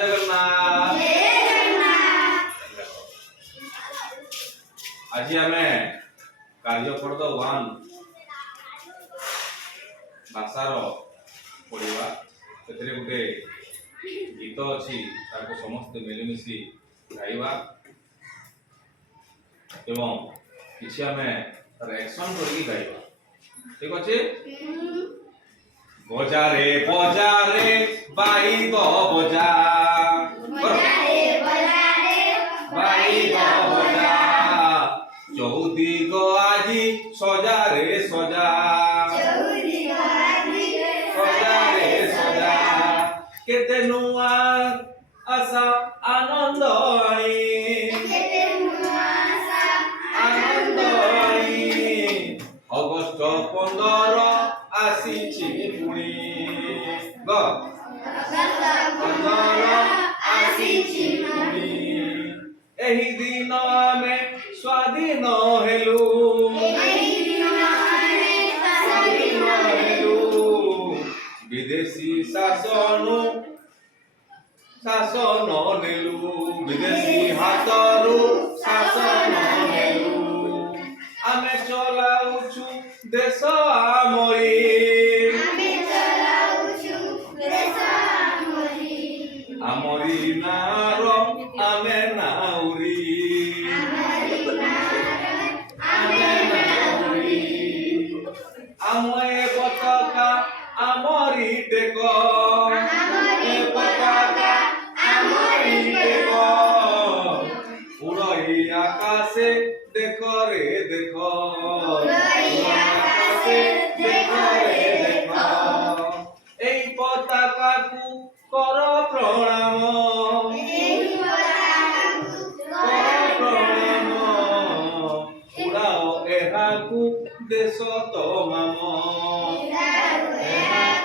ଜଗନ୍ନାଥ। ଆଜି ଆମେ କାର୍ଯ୍ୟପଦ 1 ଭାଷାର ପଢିବା। ସେଥିରେ ଗୋଟେ ଗୀତ ଅଛି, ତାକୁ ସମସ୍ତେ ମିଳିମିଶି ଗାଇବା ଏବଂ କିଛି ଆମେ ରିଆକ୍ସନ କରିକି ଗାଇବା। ঠিক আছে? বজারে বজারে বাইব বজা, বজারে বজারে বাইব বজা, চৌদিগ আজি সজারে সজা, চৌদিগ আজি সজারে সজা, কেতে নুয়া আশা আনন্দ আনি, কেতে নুয়া আশা আনন্দ আনি, অগস্ট 15 আসিছি পুଣି গ আসিছি পুଣି ଏହି ଦିନ ଆମେ ସ୍ୱାଧୀନ ହେଲୁ, ଏହି ଦିନ ଆମେ ସ୍ୱାଧୀନ ହେଲୁ, ବିଦେଶୀ ଶାସନ ନେଲୁ, ବିଦେଶୀ ହାତରୁ ଶାସନ ନେଲୁ, ଆମେ ଚଲାଉଛୁ ଦେଶ ଆମରି, ଆମେ ଚଲାଉଛୁ ଦେଶ ଆମରି, ଆମରି ନାର ଆମେ ନାଉରି, ଆମରି ନାର ଆମେ ନାଉରି, ଆମ ଏ ପତାକା ଆମରି ଟେକ, ଆମରି ପତାକା ଆମରି ଟେକ, উড়াই আকাশে দেখো রে দেখো, উড়াই আকাশে দেখো রে দেখো, এই পতাকাকু কর প্রণাম, এই পতাকাকু কর প্রণাম, উড়াও এহাকু দেশ তমাম, উড়াও